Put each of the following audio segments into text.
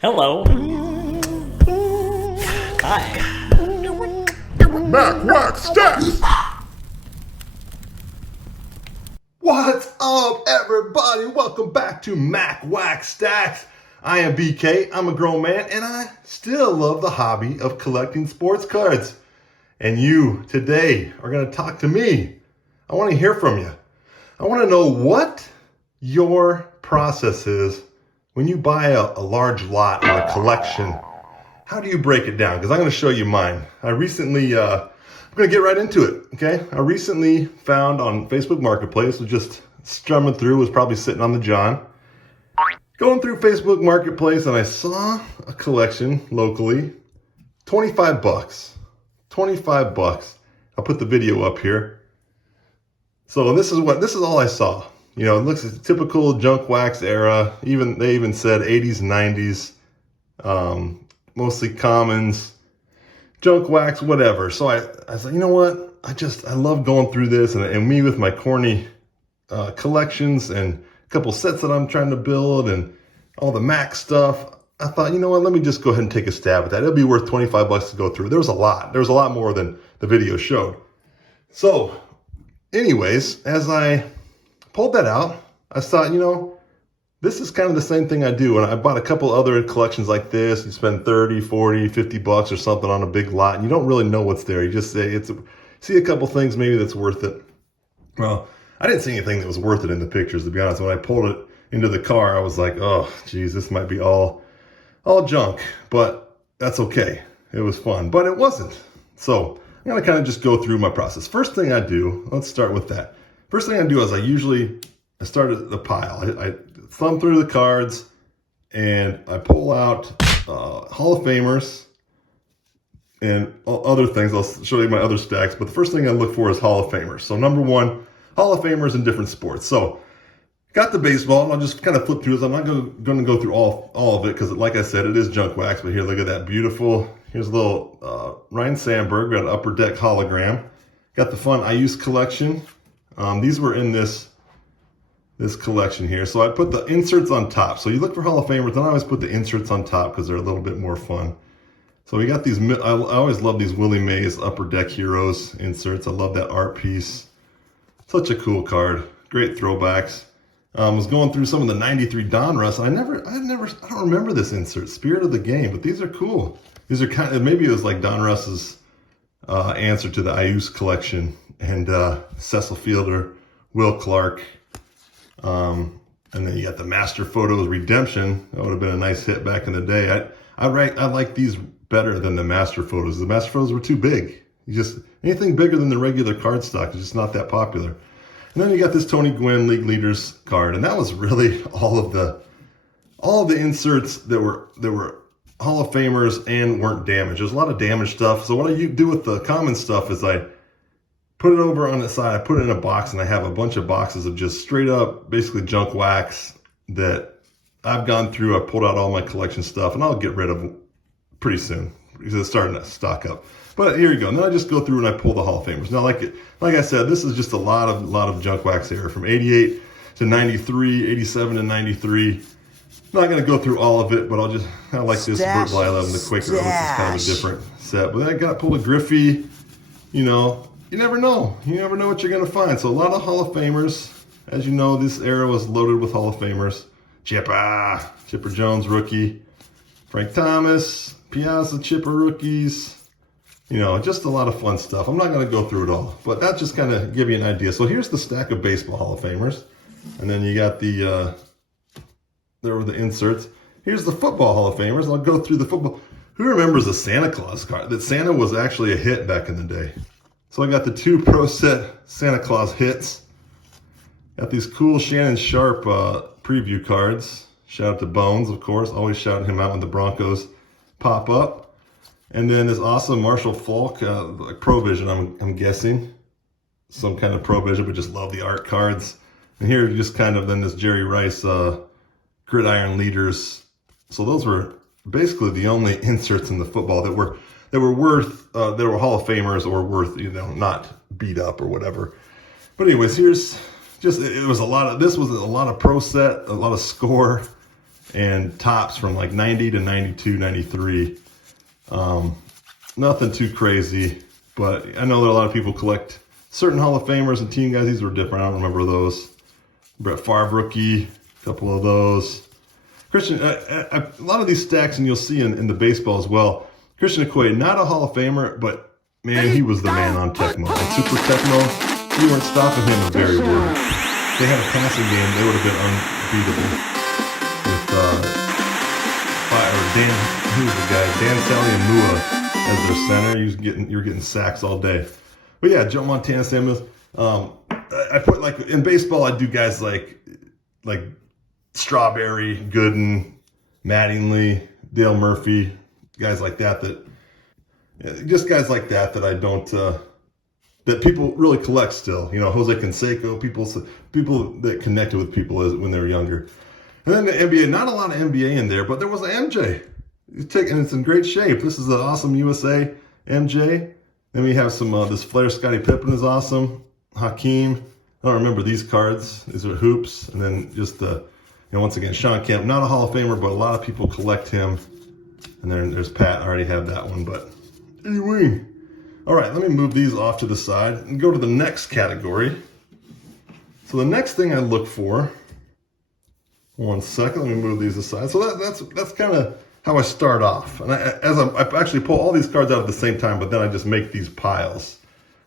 Hello. Hi. Mac Wax Stats! What's up, everybody? Welcome back to Mac Wax Stats. I am BK, I'm a grown man, and I still love the hobby of collecting sports cards. And you, today, are going to talk to me. I want to hear from you. I want to know what your process is when you buy a large lot or a collection. How do you break it down? Because I'm going to show you mine. I recently, I'm going to get right into it, okay? I recently found on Facebook Marketplace, was just strumming through, was probably sitting on the John. Going through Facebook Marketplace, and I saw a collection locally, 25 bucks. 25 bucks. I'll put the video up here. So this is all I saw. You know, it looks like typical junk wax era. They even said 80s and 90s. Mostly commons, junk wax, whatever. So I was like, you know what? I love going through this, and me with my corny collections and a couple sets that I'm trying to build and all the Mac stuff. I thought, you know what? Let me just go ahead and take a stab at that. It'll be worth 25 bucks to go through. There was a lot more than the video showed. So anyways, as I pulled that out, I thought, you know, this is kind of the same thing I do. And I bought a couple other collections like this. You spend 30, 40, 50 bucks or something on a big lot, and you don't really know what's there. You just say see a couple things maybe that's worth it. Well, I didn't see anything that was worth it in the pictures, to be honest. When I pulled it into the car, I was like, oh, geez, this might be all junk, but that's okay. It was fun, but it wasn't. So I'm going to kind of just go through my process. First thing I do, let's start with that. First thing I do is I start at the pile. I thumb through the cards and I pull out Hall of Famers and other things. I'll show you my other stacks, but the first thing I look for is Hall of Famers. So number one, Hall of Famers in different sports. So got the baseball, and I'll just kind of flip through this. I'm not going to go through all of it because, like I said, it is junk wax. But here, look at that beautiful. Here's a little Ryan Sandberg. Got an upper deck hologram. Got the fun I Use collection. These were in this collection here. So I put the inserts on top. So you look for Hall of Famers, and I always put the inserts on top because they're a little bit more fun. So we got these. I always love these Willie Mays Upper Deck Heroes inserts. I love that art piece. Such a cool card. Great throwbacks. Was going through some of the 93 Donruss. I don't remember this insert, Spirit of the Game, but these are cool. These are kind of, maybe it was like Donruss's answer to the I Use collection, and Cecil Fielder, Will Clark, and then you got the Master Photos Redemption. That would have been a nice hit back in the day. I like these better than the Master Photos. The Master Photos were too big. Anything bigger than the regular card stock is just not that popular. And then you got this Tony Gwynn League Leaders card, and that was really all of the inserts that were Hall of Famers and weren't damaged. There's a lot of damaged stuff. So what I do with the common stuff is I put it over on the side. I put it in a box, and I have a bunch of boxes of just straight up, basically junk wax that I've gone through. I pulled out all my collection stuff, and I'll get rid of pretty soon because it's starting to stock up. But here you go. And then I just go through and I pull the Hall of Famers. Now, like I said, this is just a lot of junk wax here from 88 to 93, 87 to 93. I'm not going to go through all of it, but I like this Bert Blyleven and the Quaker Oats. It's kind of a different set. But then I got pulled a Griffey. You know, you never know. You never know what you're going to find. So a lot of Hall of Famers. As you know, this era was loaded with Hall of Famers. Chipper Jones rookie. Frank Thomas, Piazza Chipper rookies. You know, just a lot of fun stuff. I'm not going to go through it all, but that just kind of give you an idea. So here's the stack of baseball Hall of Famers. And then you got there were the inserts. Here's the football Hall of Famers. I'll go through the football. Who remembers the Santa Claus card? That Santa was actually a hit back in the day. So I got the 2 Pro Set Santa Claus hits. Got these cool Shannon Sharp preview cards. Shout out to Bones, of course. Always shouting him out when the Broncos pop up. And then this awesome Marshall Falk, like Provision, I'm guessing. Some kind of Provision, but just love the art cards. And here, just kind of then this Jerry Rice Gridiron Leaders. So those were basically the only inserts in the football that were worth, that were Hall of Famers or worth, you know, not beat up or whatever. But anyways, here's just, this was a lot of pro set, a lot of score. and tops from like 90 to 92, 93. Nothing too crazy, but I know that a lot of people collect certain Hall of Famers and team guys. These were different. I don't remember those. Brett Favre rookie, a couple of those. Christian, a lot of these stacks, and you'll see in the baseball as well. Christian Okoye, not a Hall of Famer, but man, he was the man on Tecmo. And Super Tecmo, you weren't stopping him a very word. They had a passing game, they would have been unbeatable. With who was the guy? Dan Sally and Mua as their center. You're getting sacks all day. But yeah, Joe Montana, Samuels. I put like in baseball, I do guys like Strawberry, Gooden, Mattingly, Dale Murphy, guys like that. Just guys like that I don't that people really collect still. You know, Jose Canseco, people that connected with people when they were younger. And then the NBA, not a lot of NBA in there, but there was an MJ. And it's in great shape. This is an awesome USA MJ. Then we have some, this Flair Scottie Pippen is awesome. Hakeem. I don't remember these cards. These are hoops. And then just once again, Sean Kemp, not a Hall of Famer, but a lot of people collect him. And then there's Pat. I already have that one, but anyway. All right, let me move these off to the side and go to the next category. So the next thing I look for, one second, let me move these aside. So that's kind of how I start off. And I actually pull all these cards out at the same time, but then I just make these piles.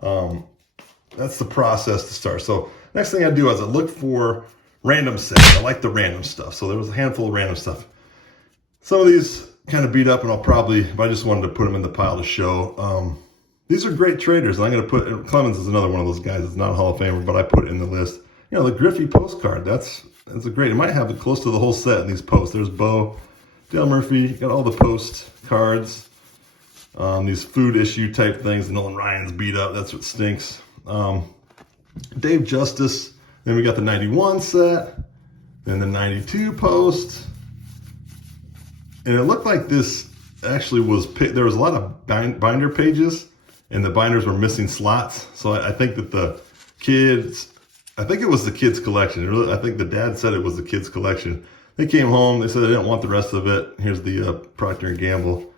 That's the process to start. So next thing I do is I look for random sets. I like the random stuff. So there was a handful of random stuff. Some of these kind of beat up, and but I just wanted to put them in the pile to show. These are great traders. And I'm going to put, Clemens is another one of those guys that's not a Hall of Famer, but I put it in the list. You know, the Griffey postcard, that's a great, it might have it close to the whole set in these posts. There's Bo, Dale Murphy, got all the post cards, these food issue type things. Nolan Ryan's beat up, that's what stinks. Dave Justice, then we got the 91 set, then the 92 post. And it looked like this actually there was a lot of binder pages, and the binders were missing slots. So I think that it was the kids' collection. I think the dad said it was the kids' collection. They came home, they said they didn't want the rest of it. Here's the Procter & Gamble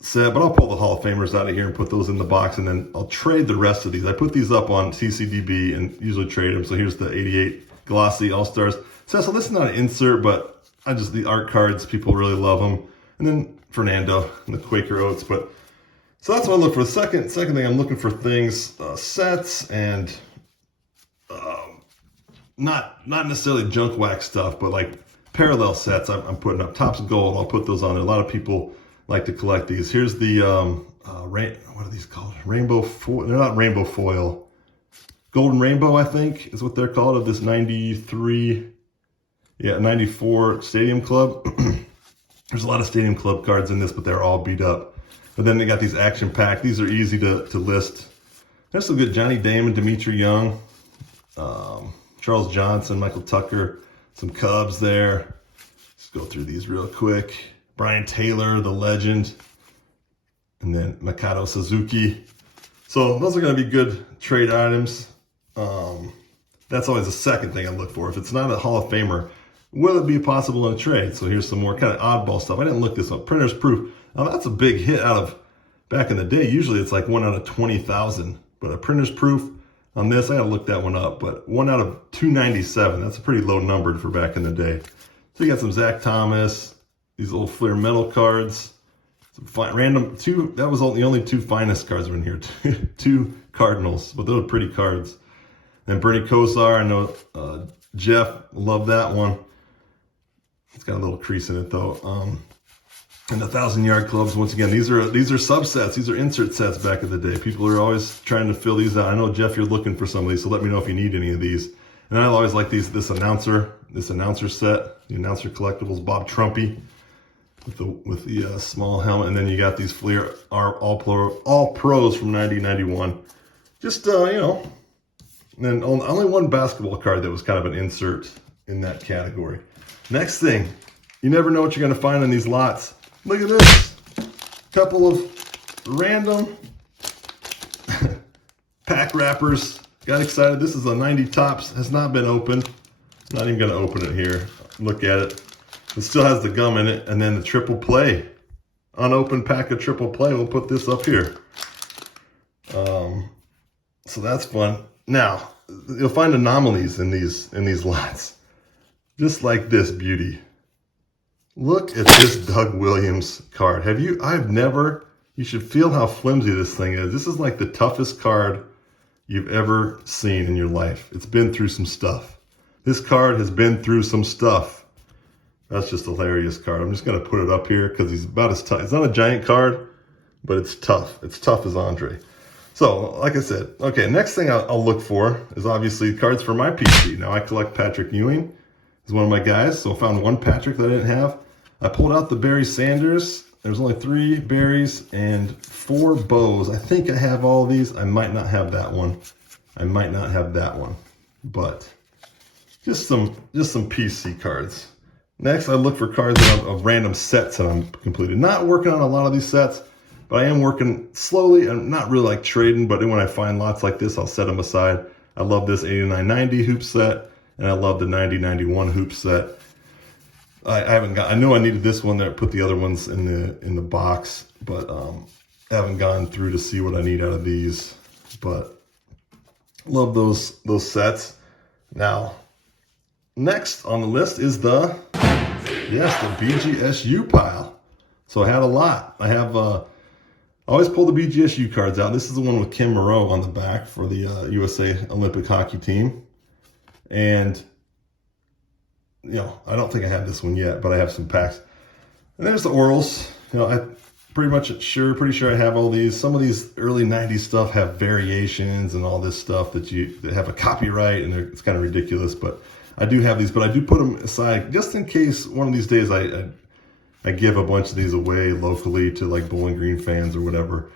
set, but I'll pull the Hall of Famers out of here and put those in the box, and then I'll trade the rest of these. I put these up on CCDB and usually trade them. So here's the 88 Glossy All-Stars. So this is not an insert, but the art cards, people really love them. And then Fernando and the Quaker Oats. So that's what I look for. The second thing, I'm looking for things, sets and not necessarily junk wax stuff, but like parallel sets. I'm putting up Topps Gold. I'll put those on there. A lot of people like to collect these. Here's the what are these called? Rainbow foil. They're not rainbow foil. Golden Rainbow, I think, is what they're called, of this 93, 94 Stadium Club. There's a lot of Stadium Club cards in this, but they're all beat up. But then they got these action pack. These are easy to list. There's some good Johnny Damon, Dimitri Young, Charles Johnson, Michael Tucker, some Cubs there. Let's go through these real quick. Brian Taylor, the legend, and then Makoto Suzuki. So those are going to be good trade items. That's always the second thing I look for. If it's not a Hall of Famer, will it be possible in a trade? So here's some more kind of oddball stuff. I didn't look this up. Printer's Proof. Now that's a big hit out of back in the day. Usually it's like 1 out of 20,000. But a Printer's Proof on this, I got to look that one up. But 1 out of 297. That's a pretty low number for back in the day. So you got some Zach Thomas, these old Flair metal cards. Some random two. That was the only two finest cards were in here. Two Cardinals, but those are pretty cards. And Bernie Kosar, I know Jeff loved that one. It's got a little crease in it though. And the 1,000-Yard Clubs, once again, these are subsets. These are insert sets back in the day. People are always trying to fill these out. I know, Jeff, you're looking for some of these, so let me know if you need any of these. And I always like this announcer set, the announcer collectibles, Bob Trumpy with the small helmet, and then you got these Fleer all pros from 1991. Just and then only one basketball card that was kind of an insert in that category. Next thing, you never know what you're going to find in these lots. Look at this. Couple of random pack wrappers. Got excited. This is a 90 Topps. Has not been opened. Not even going to open it here. look at it. It still has the gum in it, and then the triple play. Unopened pack of triple play. We'll put this up here. So that's fun. Now, you'll find anomalies in these lots. Just like this beauty. Look at this Doug Williams card. You should feel how flimsy this thing is. This is like the toughest card you've ever seen in your life. It's been through some stuff. This card has been through some stuff. That's just a hilarious card. I'm just going to put it up here because he's about as tough. It's not a giant card, but it's tough. It's tough as Andre. So, like I said, okay, next thing I'll look for is obviously cards for my PC. Now, I collect Patrick Ewing. He's one of my guys, so I found one Patrick that I didn't have. I pulled out the Barry Sanders. There's only 3 Barrys and 4 Bows. I think I have all of these. I might not have that one. But just some PC cards. Next, I look for cards of random sets that I'm completed. Not working on a lot of these sets, but I am working slowly. I'm not really like trading, but when I find lots like this, I'll set them aside. I love this 89-90 hoop set, and I love the 90-91 hoop set. I know I needed this one there, put the other ones in the box, but I haven't gone through to see what I need out of these. But love those sets. Now, next on the list is the BGSU pile. So I had a lot. I always pull the BGSU cards out. This is the one with Kim Moreau on the back for the USA Olympic hockey team. And, I don't think I have this one yet, but I have some packs. And there's the Orals. I'm pretty sure I have all these. Some of these early 90s stuff have variations and all this stuff that have a copyright, and it's kind of ridiculous, but I do have these, but I do put them aside just in case one of these days I give a bunch of these away locally to like Bowling Green fans or whatever.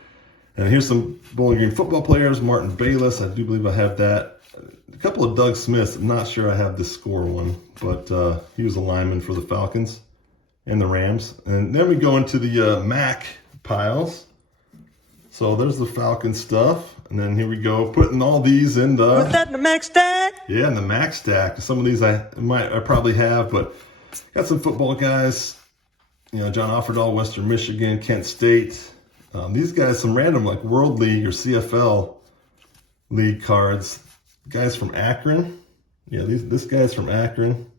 And here's some Bowling Green football players. Martin Bayless, I do believe I have that. A couple of Doug Smiths. I'm not sure I have the score one, but he was a lineman for the Falcons and the Rams. And then we go into the Mac piles. So there's the Falcon stuff. And then here we go, putting all these in the... Put that in the Mac stack? Yeah, in the Mac stack. Some of these I probably have, but got some football guys. John Offerdahl, Western Michigan, Kent State. These guys, some random like World League or CFL League cards. Guys from Akron. Yeah, this guy's from Akron.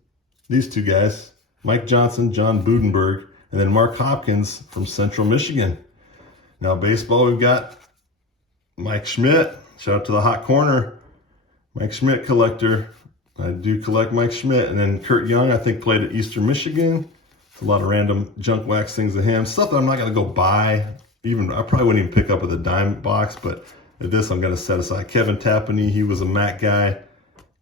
These 2 guys. Mike Johnson, John Budenberg, and then Mark Hopkins from Central Michigan. Now baseball, we've got Mike Schmidt. Shout out to the Hot Corner. Mike Schmidt collector. I do collect Mike Schmidt. And then Kurt Young, I think, played at Eastern Michigan. It's a lot of random junk wax things of him. Stuff that I'm not going to go buy. I probably wouldn't even pick up at the dime box, but this I'm going to set aside. Kevin Tapani, he was a Mac guy.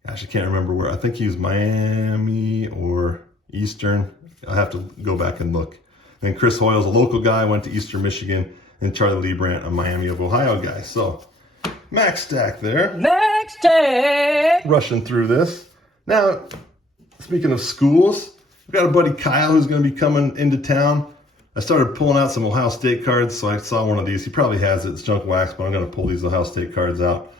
Gosh, I can't remember where. I think he was Miami or Eastern. I'll have to go back and look. And Chris Hoyle's a local guy, went to Eastern Michigan. And Charlie Leibrandt, a Miami of Ohio guy. So, Mac stack there. Mac stack! Rushing through this. Now, speaking of schools, we've got a buddy Kyle who's going to be coming into town. I started pulling out some Ohio State cards, so I saw one of these. He probably has it. It's junk wax, but I'm going to pull these Ohio State cards out.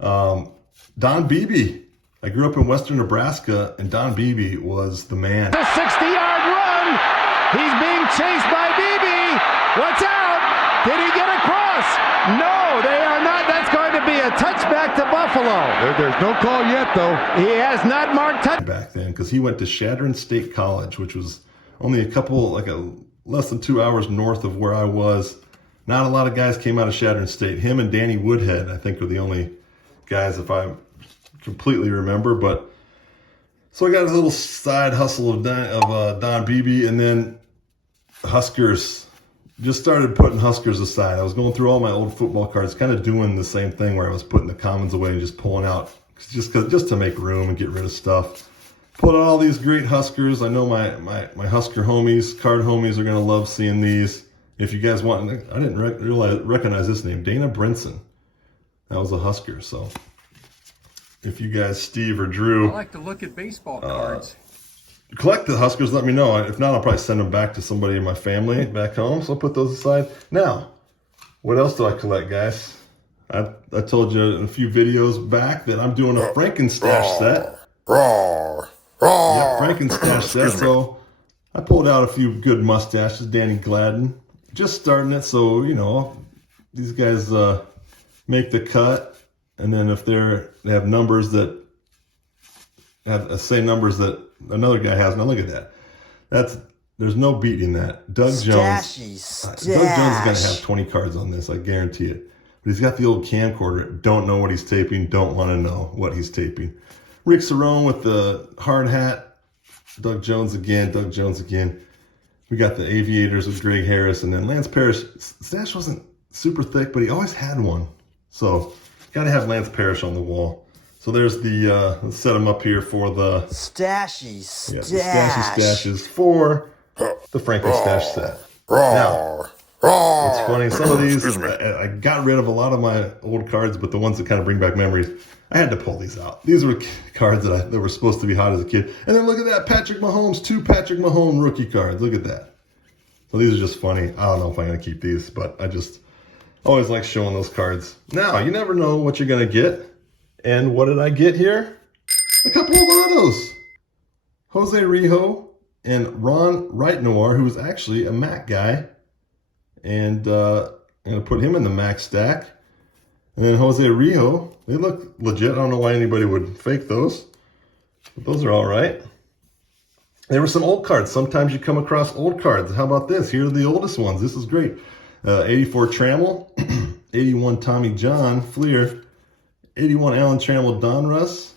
Don Beebe. I grew up in western Nebraska, and Don Beebe was the man. The 60-yard run. He's being chased by Beebe. Watch out. Did he get across? No, they are not. That's going to be a touchback to Buffalo. There's no call yet, though. He has not marked touchback. Back then, because he went to Chadron State College, which was only less than 2 hours north of where I was. Not a lot of guys came out of Chadron State. Him and Danny Woodhead, I think, were the only guys, if I completely remember. But so I got a little side hustle of Don Beebe, and then Huskers. Just started putting Huskers aside. I was going through all my old football cards, kind of doing the same thing where I was putting the commons away and just pulling out, just to make room and get rid of stuff. Put out all these great Huskers. I know my Husker homies, card homies, are going to love seeing these. If you guys want, I didn't recognize this name, Dana Brinson. That was a Husker. So if you guys, Steve or Drew, I like to look at baseball cards. Collect the Huskers, let me know. If not, I'll probably send them back to somebody in my family back home. So I'll put those aside. Now, what else do I collect, guys? I told you in a few videos back that I'm doing a Frankenstash set. Yep, Frankenstash set. So I pulled out a few good mustaches. Danny Gladden, just starting it. So, you know, these guys make the cut. And then if they have numbers that have the same numbers that another guy has. Now look at that. There's no beating that. Doug Jones. Doug Jones is going to have 20 cards on this. I guarantee it. But he's got the old camcorder. Don't know what he's taping. Don't want to know what he's taping. Rick Cerrone with the hard hat. Doug Jones again. Doug Jones again. We got the Aviators with Greg Harris. And then Lance Parrish. Stash wasn't super thick, but he always had one. So, got to have Lance Parrish on the wall. So there's the, let's set them up here for the Stashy Yeah, the Stashy Stashes for the Frankenstash set. Now, it's funny, some of these, I got rid of a lot of my old cards, but the ones that kind of bring back memories, I had to pull these out. These were cards that were supposed to be hot as a kid. And then look at that, Patrick Mahomes, 2 Patrick Mahomes rookie cards. Look at that. So these are just funny. I don't know if I'm going to keep these, but I just always like showing those cards. Now, you never know what you're going to get. And what did I get here? A couple of autos. Jose Rijo and Ron Reitnoir, who was actually a Mac guy. And I'm going to put him in the Mac stack. And then Jose Rijo, they look legit. I don't know why anybody would fake those. But those are all right. There were some old cards. Sometimes you come across old cards. How about this? Here are the oldest ones. This is great. 84 Trammell, 81 Tommy John Fleer, 81 Alan Trammell Donruss.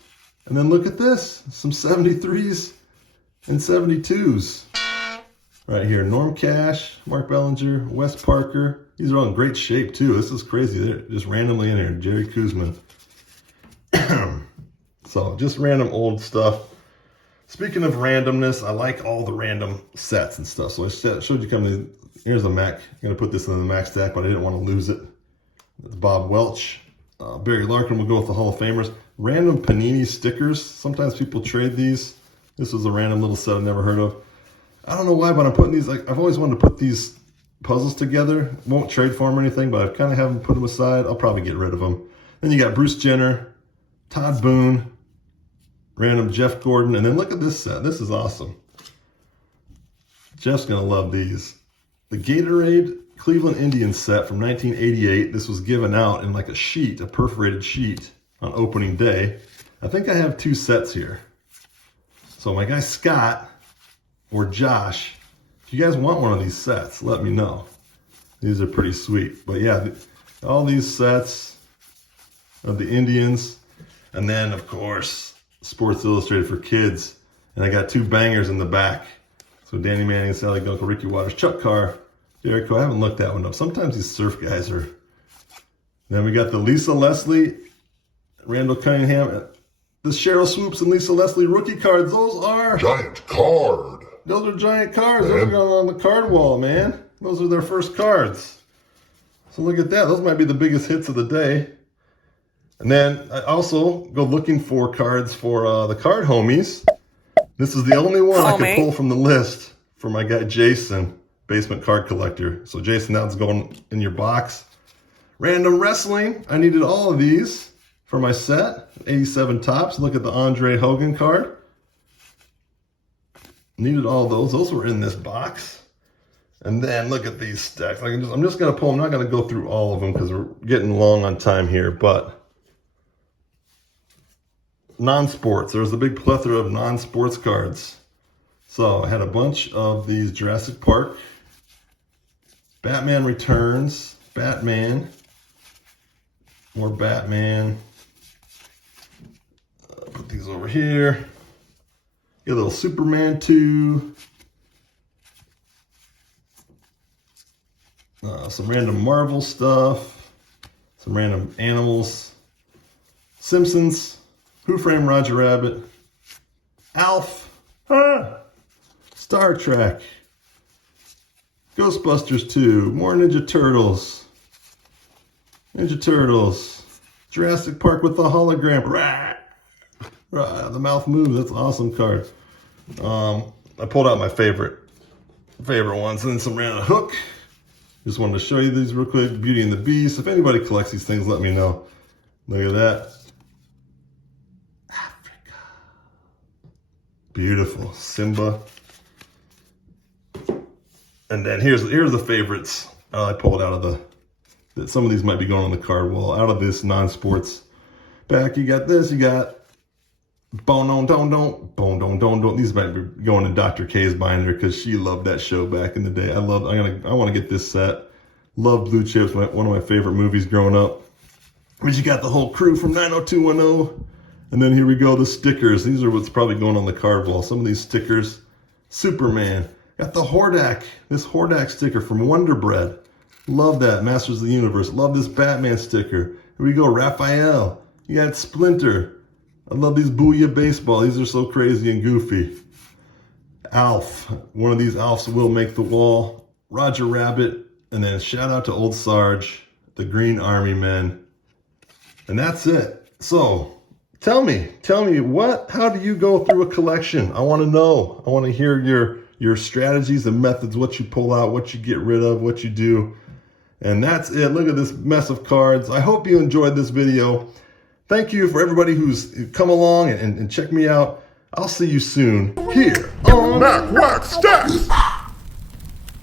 And then look at this. Some 73s and 72s. Right here. Norm Cash, Mark Bellinger, Wes Parker. These are all in great shape too. This is crazy. They're just randomly in here. Jerry Kuzman. So just random old stuff. Speaking of randomness, I like all the random sets and stuff. So I showed you coming. Here's a Mac. I'm going to put this in the Mac stack, but I didn't want to lose it. That's Bob Welch. Barry Larkin will go with the Hall of Famers. Random Panini stickers. Sometimes people trade these. This was a random little set I've never heard of. I don't know why, but I'm putting these, like, I've always wanted to put these puzzles together. Won't trade for them or anything, but I kind of have them, put them aside. I'll probably get rid of them. Then you got Bruce Jenner, Todd Boone, random Jeff Gordon, and then look at this set. This is awesome. Jeff's going to love these. The Gatorade Cleveland Indians set from 1988. This was given out in like a sheet, a perforated sheet on opening day. I think I have 2 sets here. So my guy Scott or Josh, if you guys want one of these sets, let me know. These are pretty sweet. But yeah, all these sets of the Indians. And then, of course, Sports Illustrated for kids. And I got 2 bangers in the back. So Danny Manning, Sally Gunkel, Ricky Waters, Chuck Carr, Derek Coe. I haven't looked that one up. Sometimes these surf guys are. Then we got the Lisa Leslie, Randall Cunningham, the Cheryl Swoops and Lisa Leslie rookie cards. Those are giant card. Those are giant cards. Those are going on the card wall, man. Those are their first cards. So look at that. Those might be the biggest hits of the day. And then I also go looking for cards for the card homies. This is the only one I could pull from the list for my guy Jason, Basement Card Collector. So Jason, that's going in your box. Random Wrestling. I needed all of these for my set. 87 Topps. Look at the Andre Hogan card. Needed all those. Those were in this box. And then look at these stacks. I'm just going to pull them. I'm not going to go through all of them because we're getting long on time here. But non-sports. There's a big plethora of non-sports cards. So I had a bunch of these Jurassic Park, Batman Returns, Batman, more Batman. Put these over here. Get a little Superman 2. Some random Marvel stuff. Some random animals. Simpsons. Who Framed Roger Rabbit? Alf. Star Trek. Ghostbusters 2. More Ninja Turtles. Ninja Turtles. Jurassic Park with the hologram. The mouth moves. That's an awesome card. I pulled out my favorite ones. And then some random Hook. Just wanted to show you these real quick. Beauty and the Beast. If anybody collects these things, let me know. Look at that. Beautiful. Simba. And then here's the favorites. I pulled out of that some of these might be going on the card wall. Out of this non-sports back, you got this. You got Bone Don Don Don, Bone Don Don Don. These might be going to Dr. K's binder because she loved that show back in the day. I want to get this set. Love Blue Chips, one of my favorite movies growing up. But you got the whole crew from 90210. And then here we go, the stickers. These are what's probably going on the card wall. Some of these stickers. Superman. Got the Hordak. This Hordak sticker from Wonder Bread. Love that. Masters of the Universe. Love this Batman sticker. Here we go, Raphael. You got Splinter. I love these Booyah Baseball. These are so crazy and goofy. Alf. One of these Alfs will make the wall. Roger Rabbit. And then shout out to Old Sarge, the Green Army Men. And that's it. So, tell me how do you go through a collection? I want to know. I want to hear your strategies and methods, what you pull out, what you get rid of, what you do. And that's it. Look at this mess of cards. I hope you enjoyed this video. Thank you for everybody who's come along and checked me out. I'll see you soon here on Mac Wax Stacks.